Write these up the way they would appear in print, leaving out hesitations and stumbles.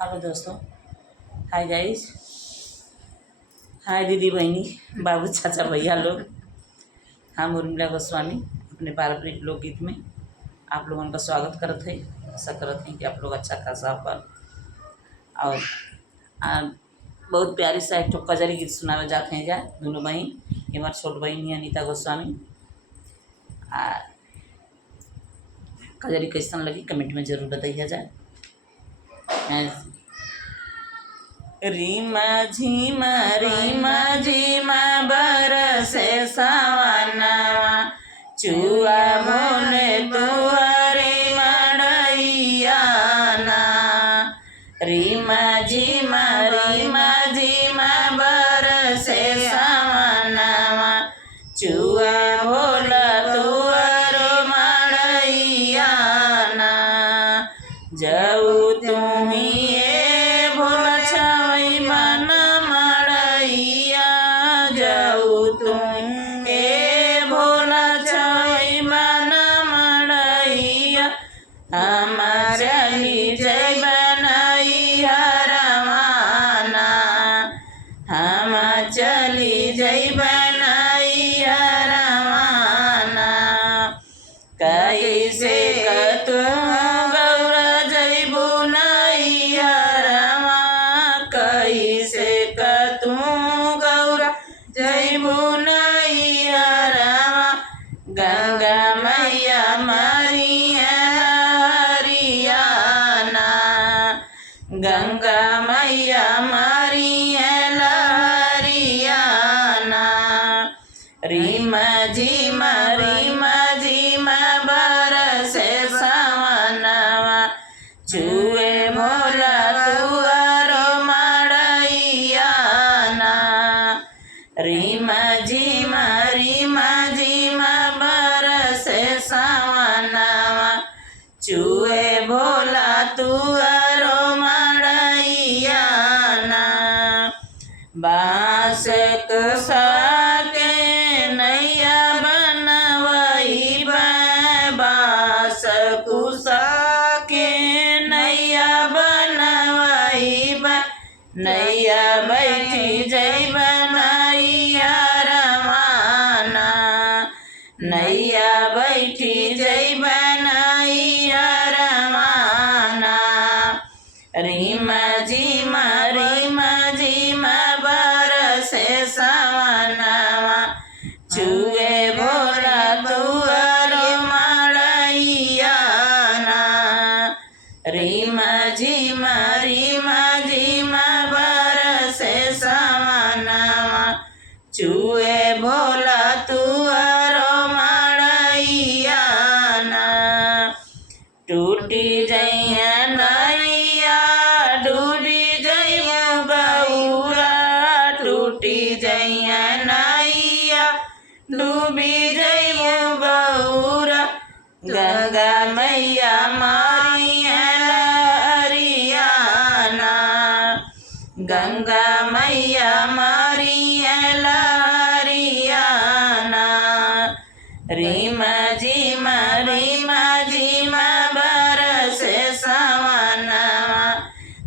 Hello दोस्तों, hi guys, हाय दीदी बहनी, बाबू चाचा भैया लोग। हम उर्मिला गोस्वामी अपने पारंपरिक लोकगीत में आप लोगों का स्वागत करते हैं। आशा करते हैं कि आप लोग अच्छा खासा पर और बहुत प्यारी सा एक कजरी गीत सुनावे जाते हैं। जा दोनों बहन, ये हमारे छोट बहन है अनीता गोस्वामी। कजरी कैसन लगी कमेंट में ज़रूर बताइए जाए। रीमा झीमा बरसे सावनवा, चुआ बोले तुअरे मड़ैया ना। रीमा झीमा बरसे सावनवा, चुआ बोला तुअरो मड़ैया ना। जाऊ तुम्ही भोला छवई मन मड़ैया, जाऊ तुम भोला छवई मन मड़ैया। हम चली जय बनैया रवाना, हम चली जय बनैया रवाना। कैसे कतू कैसे कतू गौरा जयबू नैया रवा। गंगा मैया मारी हरियाना, गंगा मैया मारी हरियाना। रीमा झीमा बरसे सावनवा, चुए भोला तुअरो मड़ैया ना। रीमा झीमा बरसे सावनवा, चुए भोला तुअरो मड़ैया ना। बांस कुसा के नैया बनवई, बांस कुसा के नैया बनवई, नैया बैठी जय बनैया रवाना, नैया बैठी जय बनैया रवाना। रीमा झीमा बरसे सावनवा, चुए भोला तुअरो मड़ैया ना। रीमा झीमा बरसे सावनवा, चुए भोला तुअरो मड़ैया ना। टूटी जइया नैया डूबी जइया गौरा, टूटी जइया नैया डूबी जइया गौरा। गंगा मैया मारी हरियाना, गंगा मैया मारी हरियाना। रीमा झीमा बरसे सावनवा,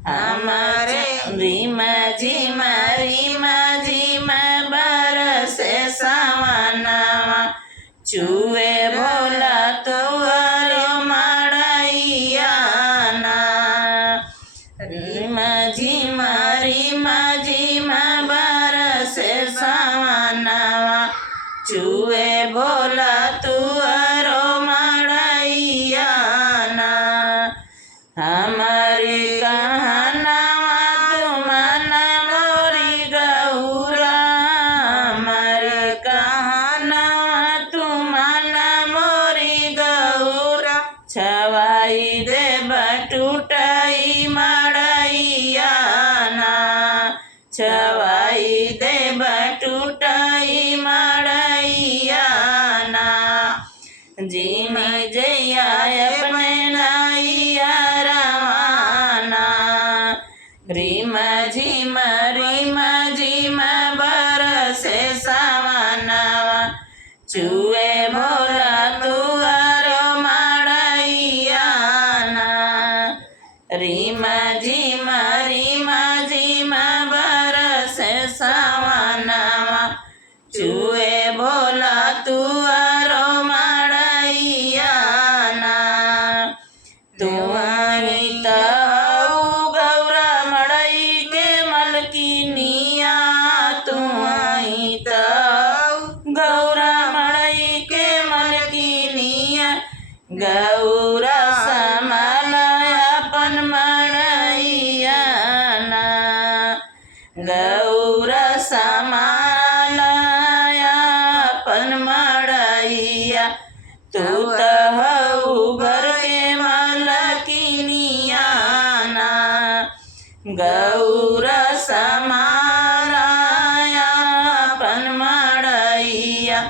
हमारे रीमा झीमा बरसे सावनवा, चुए भोला तुअरो मड़ैया ना। रीमा झीमा बरसे सावनवा, चुए भोला तुअरो मड़ैया ना। हमारे कहनावा तुमन मोरी गौरा, हमारे कहनावा तुमन मोरी गौरा। छवाई देब टूटई मड़ैया ना, छवाई देब टूटई मड़ैया ना। जीनी जैया अपने नैया रवाना। रीमा झीमा बरसे सावनवा, चुए भोला तुअरो मड़ैया ना। रीमा झीमा गौर समाराया पन मड़ैया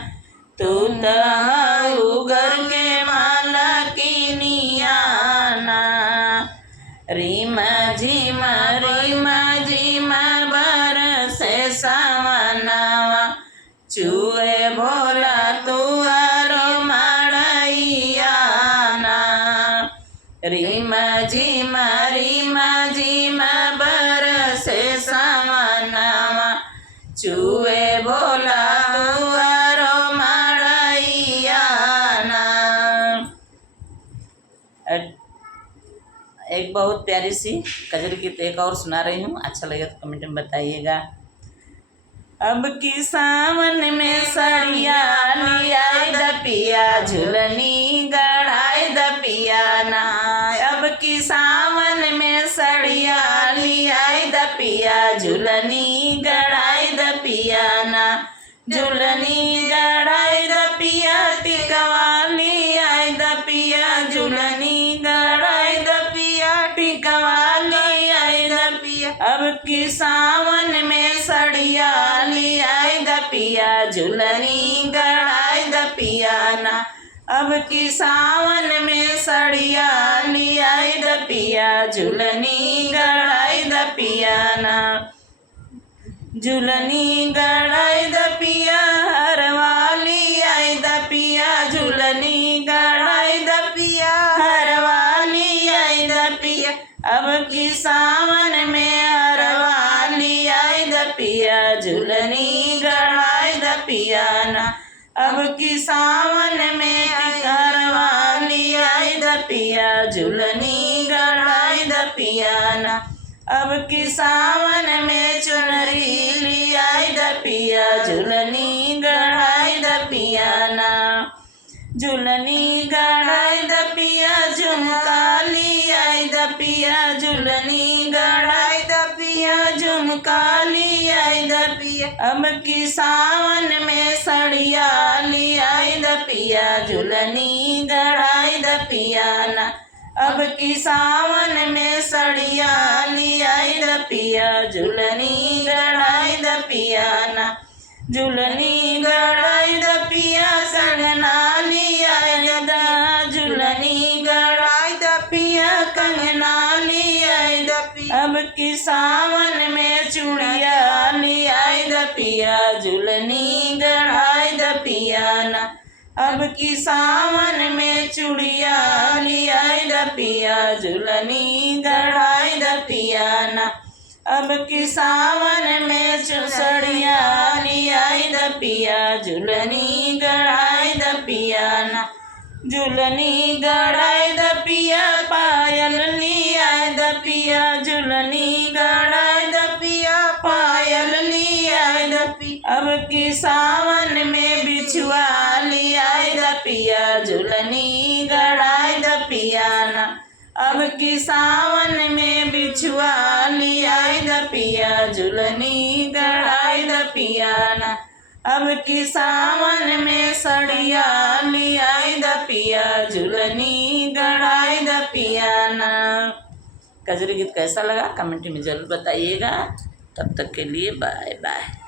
तू त हऊ घर के मालकिनिया ना। रिम झिम बरसे सावनवा चुए भोला तुआरो मड़ैया ना। रिम झिम बरसे सावनवा चुए भोला तुआरो मड़ैया ना। एक बहुत प्यारी सी कजरी गीत एक और सुना रही हूँ, अच्छा लगे तो कमेंट में बताइएगा। अब की सावन में सड़िया लियाई द पिया झुलनी गड़ाई द पिया ना। अब की सावन में सड़िया लियाई द पिया झुलनी गड़ाई द पिया ना। झुलनी गड़ाई द पिया टिकवा लियाई द पिया झुलनी गड़ाई द पिया टिकवा लियाई द पिया। अब की सावन में सड़िया लियाई द पिया झुलनी गड़ाई द पिया ना। अब की सावन में सड़िया लियाई द पिया झुलनी गड़ाई द पिया ना। झुलनी गड़ाई द पिया हरवाली आई द पिया झुलनी गड़ाई द पिया हरवाली आई द पिया। अब की सावन में हरवाली आई द पिया झुलनी गड़ाई द पिया ना। अब की सावन में हरवाली आई द पिया झुलनी गड़ाई द पिया ना। अब की सावन में चुनरी लियाई द पिया झुलनी गड़ाई द पिया ना। झुलनी गड़ाई द पिया झुमका लियाई द पिया झुलनी गड़ाई द पिया झुमका लियाई द पिया। अब की सावन में सड़िया लियाई द पिया झुलनी गड़ाई द पिया ना। अब की सावन में सड़िया लियाई द पिया झुलनी गड़ाई द पिया ना। झुलनी गड़ाई द पिया कंगना लियाई द झुलनी गड़ाई द पिया कंगना लियाई द पिया। अब की सावन में चूड़िया लियाई द पिया झुलनी गड़ाई द पिया ना। अब की सावन में चूड़िया लियाई द पिया झुलनी गड़ाई द पिया ना। अब की सावन में सड़िया लियाई द पिया झुलनी गड़ाई द पिया ना। झुलनी गड़ाई द पिया पायल लियाई द पिया झुलनी गड़ाई द पिया पायल लियाई द पिया। अब की सावन में बिछुआ लियाई द पिया झुलनी गड़ाई द पिया ना। अब की सावन में बिछुआ लियाई द पिया झुलनी गड़ाई द पिया ना। अब की सावन में सड़िया लियाई द पिया झुलनी गड़ाई द पिया ना। कजरी गीत कैसा लगा कमेंट में ज़रूर बताइएगा। तब तक के लिए बाय बाय।